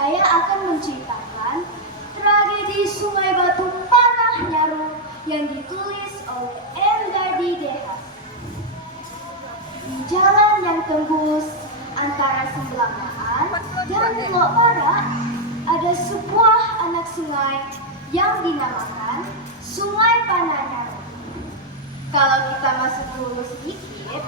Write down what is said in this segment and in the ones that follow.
saya akan menceritakan tragedi Sungai Batu Panah Nyaru yang ditulis oleh Endardi Dehas. Di jalan yang tembus antara Sembelangaan dan Lokpara ada sebuah anak sungai yang dinamakan Sungai Panah Nyaru. Kalau kita masuk dulu sedikit,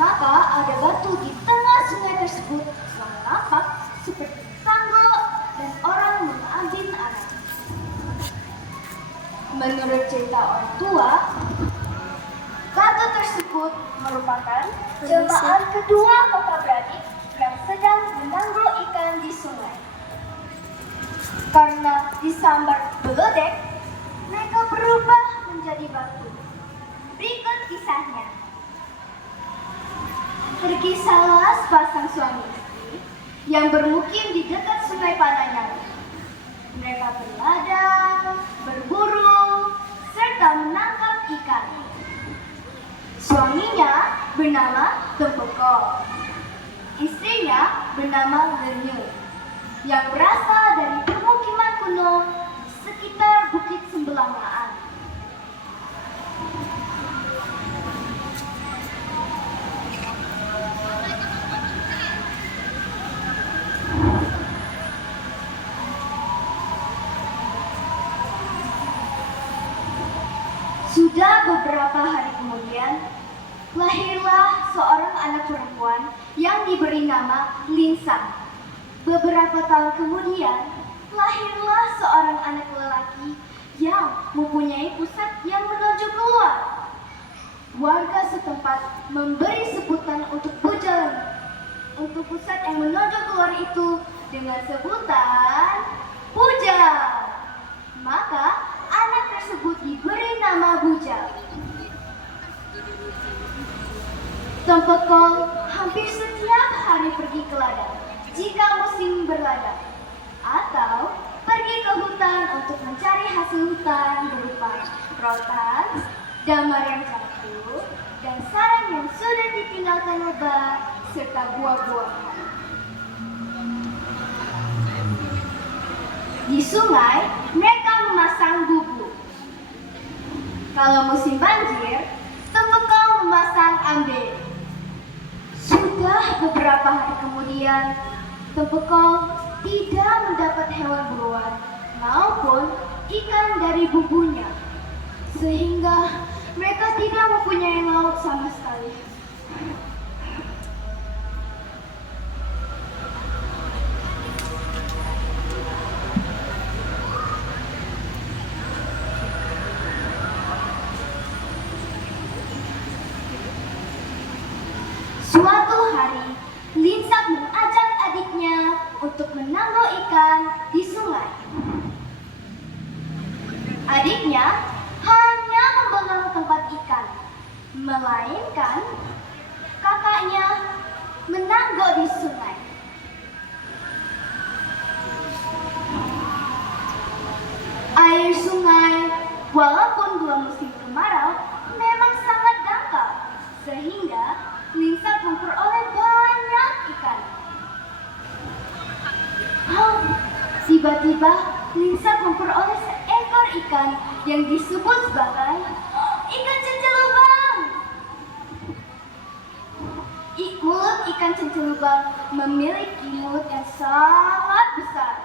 maka ada batu di tengah sungai tersebut yang nampak seperti tanggul dan orang mengambil air. Menurut cerita orang tua, batu tersebut merupakan jemaah kedua kakak beradik yang sedang menanggul ikan di sungai. Karena disambar beledek, mereka berubah menjadi batu. Berikut kisahnya. Terkisahlah sepasang suami istri yang bermukim di dekat Sungai Panah Nyaru. Mereka berladang, berburu, serta menangkap ikan. Suaminya bernama Tempeko, istrinya bernama Lenyu, yang berasal dari permukiman kuno di sekitar Bukit Sembelangaan. Sudah beberapa hari kemudian, lahirlah seorang anak perempuan yang diberi nama Linsang. Beberapa tahun kemudian, lahirlah seorang anak lelaki yang mempunyai pusat yang menonjol keluar. Warga setempat memberi sebutan untuk pusat yang menonjol keluar itu dengan sebutan Bujal. Maka anak tersebut diberi nama Bujal. Tempeko hampir setiap hari pergi ke ladang jika musim berladang, atau pergi ke hutan untuk mencari hasil hutan berupa rotan, damar yang jatuh, dan sarang yang sudah ditinggalkan lebah, serta buah-buahan. Di sungai, mereka memasang bubu. Kalau musim banjir, Tempeko memasang ambe. Sudah beberapa hari kemudian, Tempeko tidak mendapat hewan buruan maupun ikan dari bubunya, sehingga mereka tidak mempunyai lauk sama sekali. Suatu hari, Linsang mengajak adiknya untuk menanggul ikan di sungai. Adiknya hanya membangun tempat ikan, melainkan kakaknya menanggul di sungai. Air sungai, walaupun belum musim kemarau, memang sangat dangkal, sehingga Linsang memperoleh banyak ikan. Tiba-tiba Linsang memperoleh seekor ikan yang disebut sebagai ikan cencelubang. Mulut ikan cencelubang memiliki mulut yang sangat besar.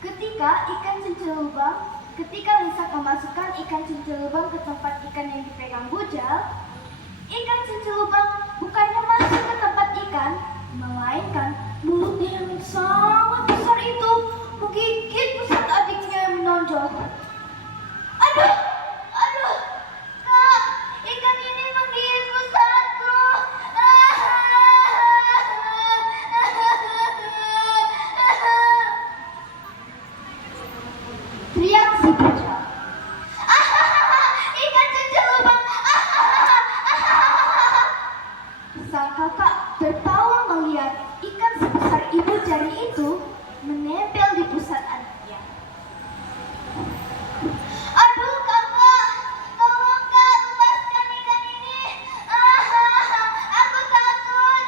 Ketika Linsang memasukkan ikan cencelubang ke tempat ikan yang dipegang Bujal, ikan cencelubang bukannya masuk ke tempat ikan, melainkan mulutnya yang sangat besar itu menggigit pusat adiknya yang menonjol. Aduh, Kak, ikan ini menggigit pusatku. Teriak si Bujal. Ikan cencelubang. Sang kakak tertawa melihat ikan sebesar ibu jari itu menempel di pusat adiknya. Aduh kakak, tolong kak, lepaskan ikan ini. Aku takut.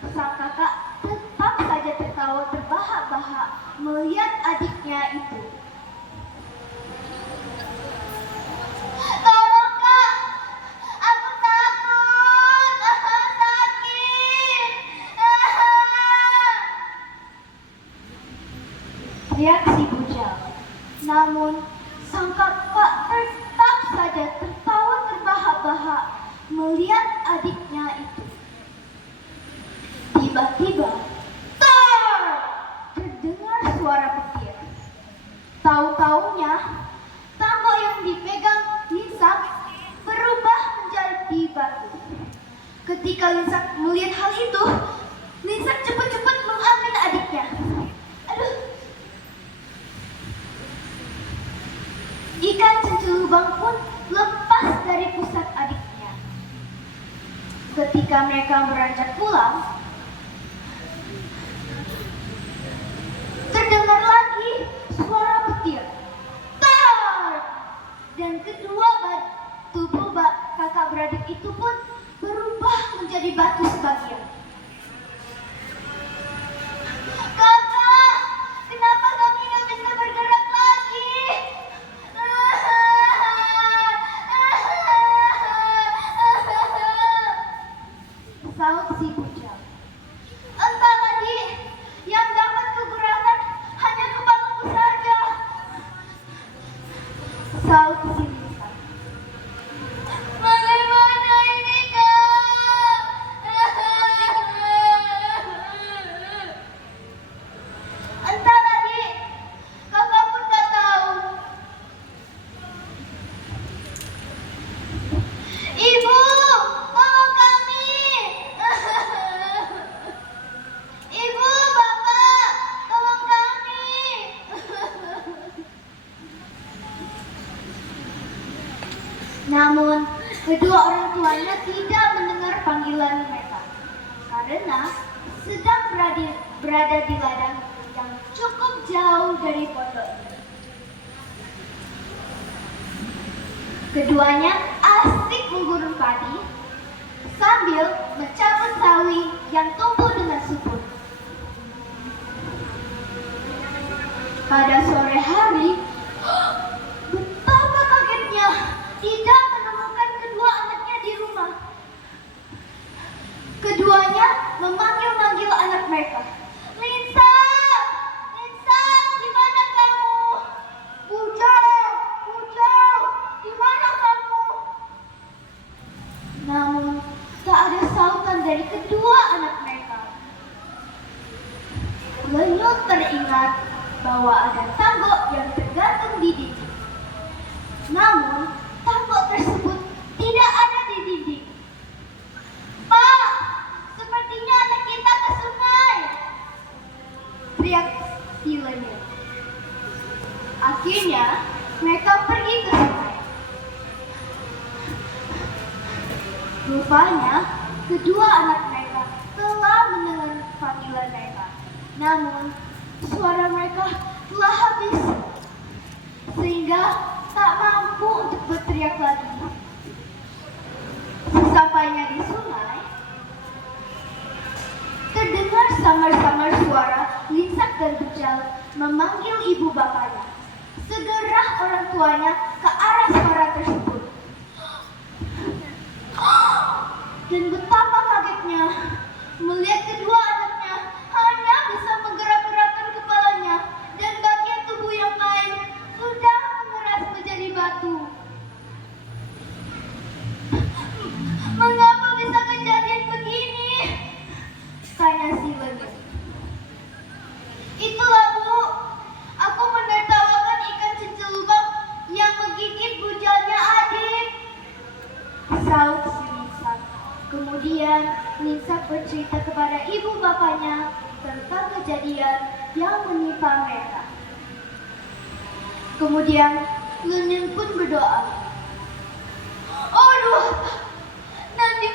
Sang kakak tetap saja tertawa terbahak-bahak melihat adiknya itu. Tolong kak, aku takut, sakit. Teriak si bujang. Namun sang kakak tetap saja tertawa terbahak-bahak melihat adiknya itu. Tiba-tiba, tar! Terdengar suara petir. Tahu-taunya, tangga yang dipegang Linsak berubah menjadi batu. Ketika Linsak melihat hal itu, Linsak cepat-cepat mengambil adiknya. Aduh. Ikan cencelubang pun lepas dari pusat adiknya. Ketika mereka beranjak pulang, terdengar lagi suara petir. Tar! Dan kedua tubuh kakak beradik itu pun berubah menjadi batu sebagian. Kakak, kenapa kami nggak bisa bergerak lagi? Saut si bujang. Entah adik, yang dapat kegerakan hanya kepalaku saja. Saut si Linsak. Bagaimana ini kak? Entah adik, kakak pun tak tahu. Ibu, tolong kami. Ibu, bapak, tolong kami. Namun, kedua orang tuanya tidak mendengar panggilan mereka karena sedang berada di ladang yang cukup jauh dari pondok itu. Keduanya asik menggurun padi sambil mencabut sawi yang tumbuh dengan subur. Pada sore hari, betapa kagetnya tidak menemukan kedua anaknya di rumah. Keduanya memanggil-manggil anak mereka. Linsak! Linsak, di mana kamu? Bujang! Bujang! Di mana kamu? Namun, tak ada sautan dari kedua anak mereka. Lenyut teringat bahwa ada tangga yang tergantung di dinding. Namun, tangga tersebut tidak ada di dinding. Pak, sepertinya anak kita ke sungai. Teriak si Lenyut. Akhirnya, mereka pergi ke sungai. Rupanya, kedua anak mereka telah mendengar panggilan mereka. Namun, suara mereka telah habis, sehingga tak mampu untuk berteriak lagi. Sesampainya di sungai, terdengar samar-samar suara Linsak dan Bujang memanggil ibu bapaknya. Segera orang tuanya ke arah suara tersebut. Dan betapa kagetnya melihat kedua anaknya hanya bisa menggerak-gerakkan kepalanya dan bagian tubuh yang lain sudah mengeras menjadi batu. Mengapa bisa kejadian begini? Tanya si Lenyut. Itulah Bu, aku menertawakan ikan cencelubang yang menggigit bujangnya adik. Saut si Linsak. Kemudian Linsak bercerita kepada ibu bapaknya tentang kejadian yang menimpa mereka. Kemudian Lenyut pun berdoa. Oh Duh, nanti